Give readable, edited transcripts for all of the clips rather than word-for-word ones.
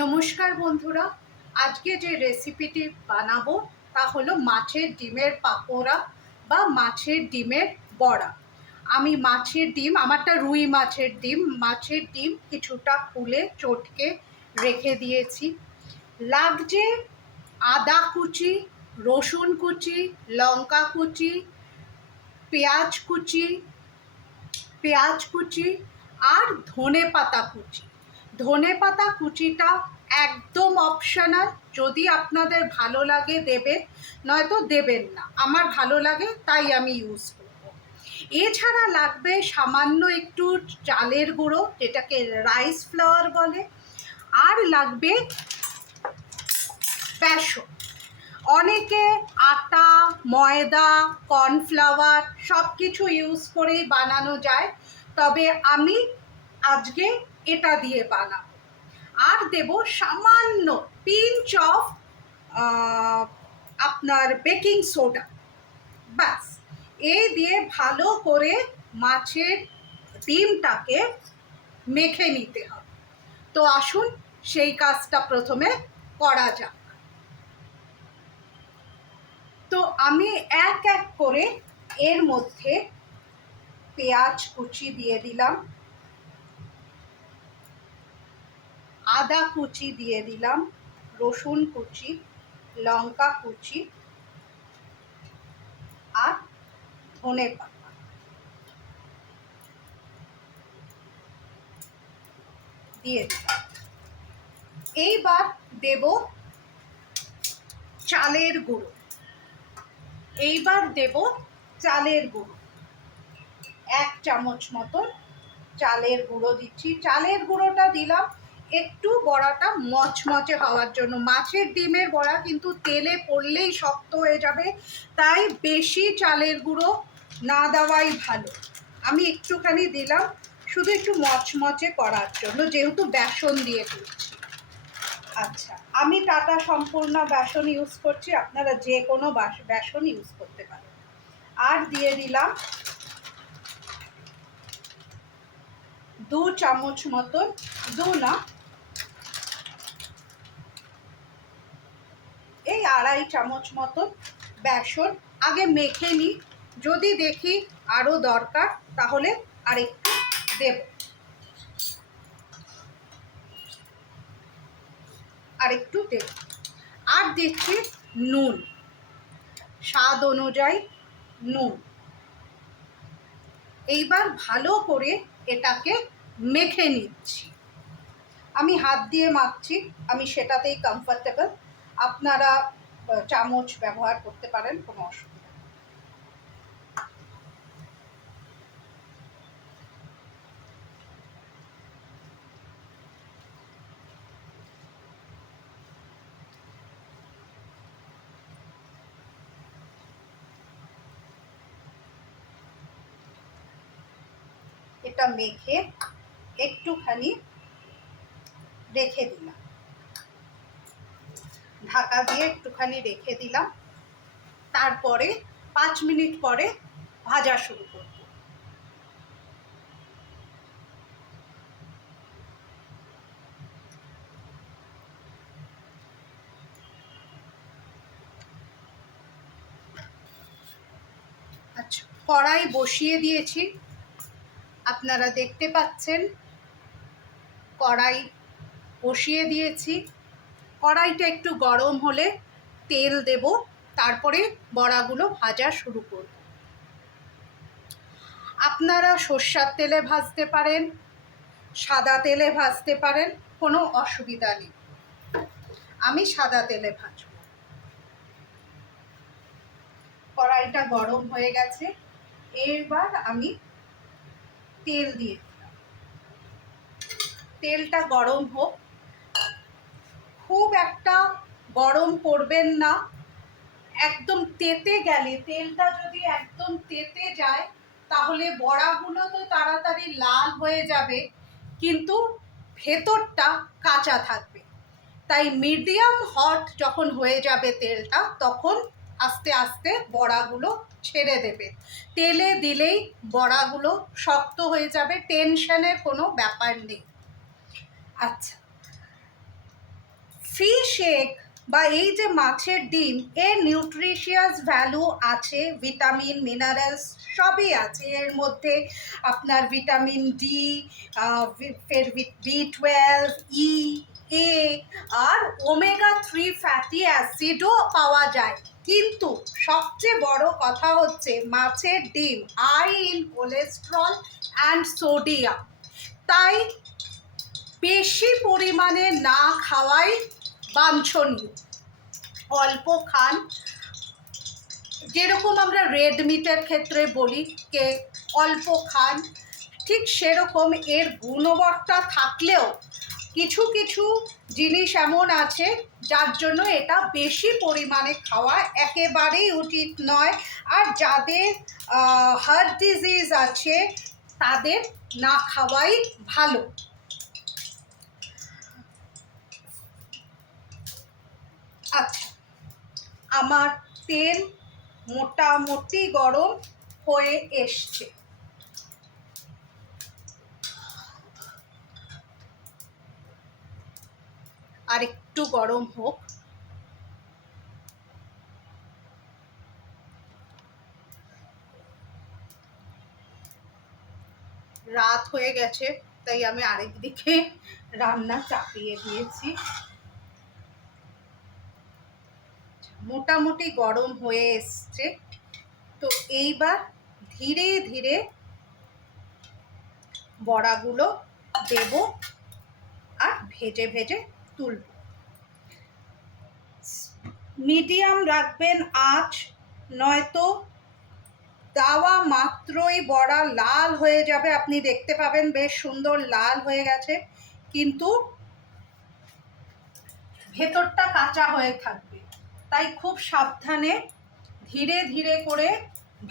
নমস্কার বন্ধুরা, আজকে যে রেসিপিটি বানাবো তা হলো মাছের ডিমের পাকোড়া বা মাছের ডিমের বড়া। আমি মাছের ডিম, আমারটা রুই মাছের ডিম কিছুটা খুলে চটকে রেখে দিয়েছি। লাগছে আদা কুচি, রসুন কুচি, লঙ্কা কুচি, পেঁয়াজ কুচি আর ধনে পাতা কুচিটা একদম অপশনাল। যদি আপনাদের ভালো লাগে দেবেন, নয়তো দেবেন না। আমার ভালো লাগে তাই আমি ইউজ করব। এছাড়া লাগবে সামান্য একটু চালের গুঁড়ো, যেটাকে রাইস ফ্লাওয়ার বলে, আর লাগবে বেসন। অনেকে আটা, ময়দা, কর্নফ্লাওয়ার সব কিছু ইউজ করেই বানানো যায়, তবে আমি আজকে এটা দিয়ে বানাবো। আর দেব সামান্য পিঞ্চ অফ আপনার বেকিং সোডা। ব্যাস, এই দিয়ে ভালো করে মাছের ডিমটাকে মেখে নিতে হবে। তো আসুন সেই কাজটা প্রথমে করা যাক। তো আমি এক এক করে এর মধ্যে পেঁয়াজ কুচি দিয়ে দিলাম, আদা কুচি দিয়ে দিলাম, রসুন কুচি, লঙ্কা কুচি আর ধনে পাতা দিয়ে দিলাম। এইবার দেব চালের গুঁড়ো। চালের গুঁড়ো 1 চামচ মতন চালের গুঁড়ো দিচ্ছি। চালের গুঁড়োটা দিলাম একটু বড়াটা মচমচে হওয়ার জন্য। মাছের ডিমের বড়া কিন্তু তেলে পড়লেই শক্ত হয়ে যাবে, তাই বেশি চালের গুঁড়ো না দেওয়াই ভালো। আমি একটুখানি দিলাম শুধু একটু মচমচে করার জন্য, যেহেতু বেসন দিয়ে করছি। আচ্ছা, আমি টাটা সম্পূর্ণ বেসন ইউজ করছি, আপনারা যে কোনো বেসন ইউজ করতে পারেন। আর দিয়ে দিলাম 2 চামচ মতন, 2 না, এই 2.5 চামচ মতন বেসন। আগে মেখে নিই, যদি দেখি আরও দরকার তাহলে আরেকটু দেব। আর দিচ্ছি নুন, স্বাদ অনুযায়ী নুন। এইবার ভালো করে এটাকে মেখে নিচ্ছি। আমি হাত দিয়ে মাখছি, আমি সেটাতেই কমফর্টেবল। আপনারা চামচ ব্যবহার করতে পারেন, কোনো অসুবিধা নেই। এটা মেখে একটুখানি রেখে দিলাম, ঢাকা দিয়ে একটুখানি রেখে দিলাম। তারপরে 5 মিনিট পরে ভাজা শুরু করব। আচ্ছা, কড়াই বসিয়ে দিয়েছি, আপনারা দেখতে পাচ্ছেন। কড়াই বসিয়ে দিয়েছি, কড়াইটা একটু গরম হলে তেল দেব, তারপরে বড়াগুলো ভাজা শুরু করব। আপনারা সর্ষের তেলে ভাজতে পারেন, সাদা তেলে ভাজতে পারেন, কোনো অসুবিধা নেই। আমি সাদা তেলে ভাজব। কড়াইটা গরম হয়ে গেছে, এবার আমি তেল দিয়ে দিলাম। তেলটা গরম হোক, খুব একটা গরম করবেন না। একদম তেতে গেলে, তেলটা যদি একদম তেতে যায় তাহলে বড়াগুলো তো তাড়াতাড়ি লাল হয়ে যাবে, কিন্তু ভেতরটা কাঁচা থাকবে। তাই মিডিয়াম হট যখন হয়ে যাবে তেলটা, তখন আস্তে আস্তে বড়াগুলো ছেড়ে দেবে। তেলে দিলেই বড়াগুলো শক্ত হয়ে যাবে, টেনশনের কোনো ব্যাপার নেই। আচ্ছা, ফিশ এগ বা এই যে মাছের ডিম, এর নিউট্রিশিয়াস ভ্যালু আছে, ভিটামিন মিনারেলস সবই আছে এর মধ্যে। আপনার ভিটামিন ডি, ফের B12, ই, এ, আর ওমেগা 3 ফ্যাটি অ্যাসিডও পাওয়া যায়। কিন্তু সবচেয়ে বড় কথা হচ্ছে মাছের ডিম high in cholesterol and sodium, তাই বেশি পরিমাণে না খাওয়াই বাঞ্ছনীয়। অল্প খান, যেরকম আমরা রেড মিটের ক্ষেত্রে বলি কে অল্প খান, ঠিক সেরকম এর গুণবত্তা থাকলেও কিছু কিছু জিনিস এমন আছে যার জন্য এটা বেশি পরিমাণে খাওয়া একেবারেই উচিত নয়। আর যাদের হার্ট ডিজিজ আছে তাদের না খাওয়াই ভালো। আচ্ছা, আমার তেল মোটামুটি গরম হয়ে এসছে। আর একটু গরম হোক। রাত হয়ে গেছে তাই আমি আরেকদিকে রান্না চাপিয়ে দিয়েছি। মোটামুটি গরম হয়ে এসছে, তো এইবার ধীরে ধীরে বড়াগুলো দেব আর ভেজে ভেজে তুলব। মিডিয়াম রাখবেন আঁচ, নয়তো দেওয়া মাত্রই বড়া লাল হয়ে যাবে। আপনি দেখতে পাবেন বেশ সুন্দর লাল হয়ে গেছে, কিন্তু ভেতরটা কাঁচা হয়ে থাকবে। তাই খুব সাবধানে ধীরে ধীরে করে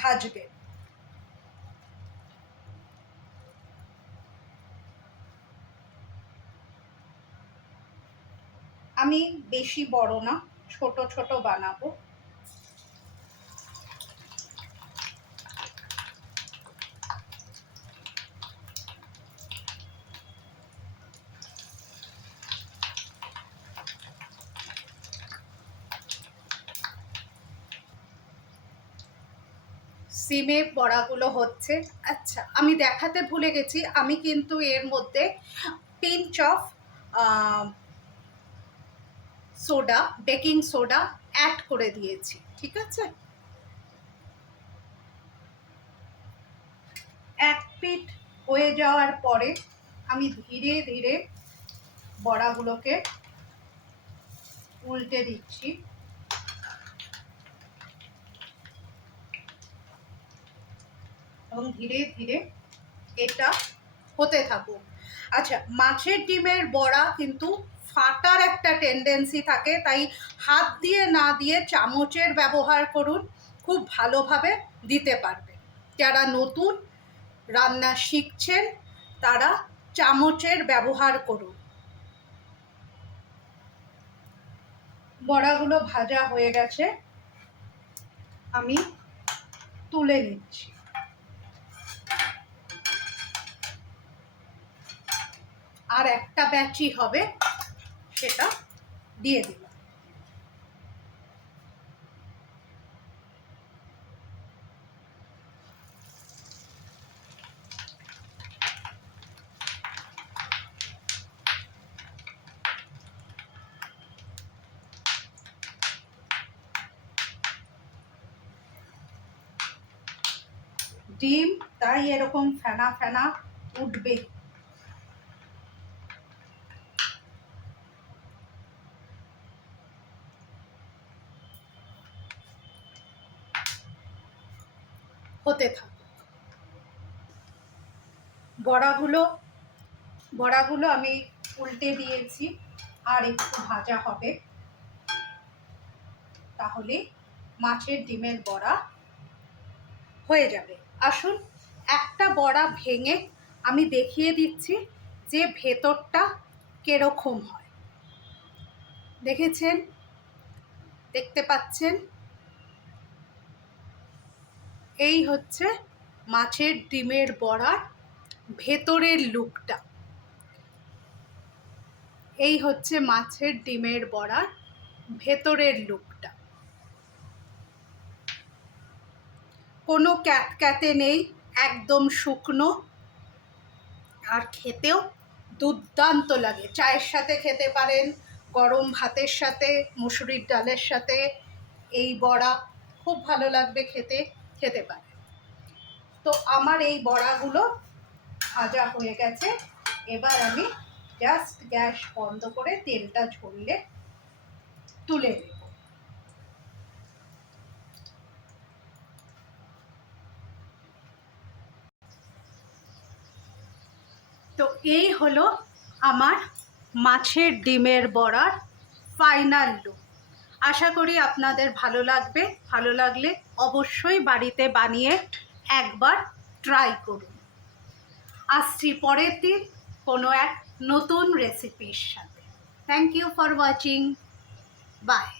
ভাজবে। আমি বেশি বড় না, ছোট ছোট বানাবো। সিমে বড়াগুলো হচ্ছে। আচ্ছা, আমি দেখাতে ভুলে গেছি, আমি কিন্তু এর মধ্যে pinch of soda, baking soda add করে দিয়েছি। ঠিক আছে, এক পিঠ হয়ে যাওয়ার পরে আমি ধীরে ধীরে বড়াগুলোকে উল্টে দিচ্ছি। এবং ধীরে ধীরে এটা হতে থাকুক। আচ্ছা, মাছের ডিমের বড়া কিন্তু ফাটার একটা টেন্ডেন্সি থাকে, তাই হাত দিয়ে না দিয়ে চামচের ব্যবহার করুন, খুব ভালোভাবে দিতে পারবে। যারা নতুন রান্না শিখছেন তারা চামচের ব্যবহার করুন। বড়াগুলো ভাজা হয়ে গেছে, আমি তুলে নিচ্ছি। আর একটা ব্যাচই হবে, সেটা দিয়ে দিলাম। ডিম তাই এরকম ফেনা ফেনা উঠবে। হতে থাক। বড়াগুলো বড়াগুলো আমি উল্টে দিয়েছি, আর একটু ভাজা হবে, তাহলে মাছের ডিমের বড়া হয়ে যাবে। আসুন একটা বড়া ভেঙে আমি দেখিয়ে দিচ্ছি যে ভেতরটা কিরকম হয়। দেখেছেন, দেখতে পাচ্ছেন, এই হচ্ছে মাছের ডিমের বড়ার ভেতরের লুকটা। এই হচ্ছে মাছের ডিমের বড়ার ভেতরের লুকটা। কোনো ক্যাতক্যাতে নেই, একদম শুকনো, আর খেতেও দুর্দান্ত লাগে। চায়ের সাথে খেতে পারেন, গরম ভাতের সাথে, মুসুরির ডালের সাথে এই বড়া খুব ভালো লাগবে খেতে, খেতে পারেন। তো আমার এই বড়াগুলো ভাজা হয়ে গেছে, এবার আমি জাস্ট গ্যাস বন্ধ করে তেলটা ঝরলে তুলে নেব। তো এই হলো আমার মাছের ডিমের বড়ার ফাইনাল লুক। আশা করি আপনাদের ভালো লাগবে। ভালো লাগলে অবশ্যই বাড়িতে বানিয়ে একবার ট্রাই করুন। আসছি পরের দিন কোনো এক নতুন রেসিপির সাথে। Thank you for watching. By.